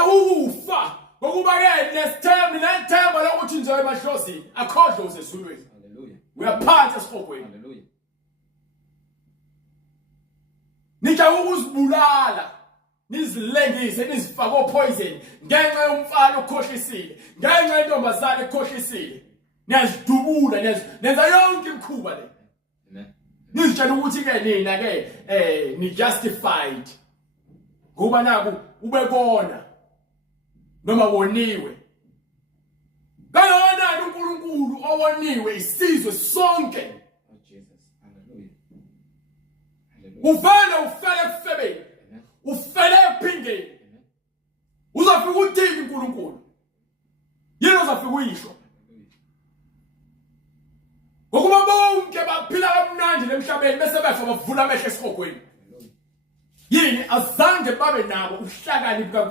nija ukufa ngokuba ke nesithemba lokuthi nje emahlozini akhodle usezulwini. Hallelujah. Uyaphansi esihogweni. Hallelujah. Nija ukuzibulala nizilengise nizifake opoison ngenxa yomfana okhohlisile ngenxa yentombazane ekhohlisile niyazidubula nenza yonke imikhuba le. Amen. Nizitshela ukuthi ke nina ke ni justified ngoba naku ubekona noma woniwe. Bayona uNkulunkulu owoniwe isizwe sonke. Oh Jesus. Hallelujah. Uvele ufele kufebeni. Ufele ephingeni. Uzafika uthini uNkulunkulu? Yini uzafika uyisho? Ngokuba bonke baphila kamnandi emhlabeni bese befa bavula amehlo esihogweni. Yini azange babe nabo uhlakani bukaNkulunkulu.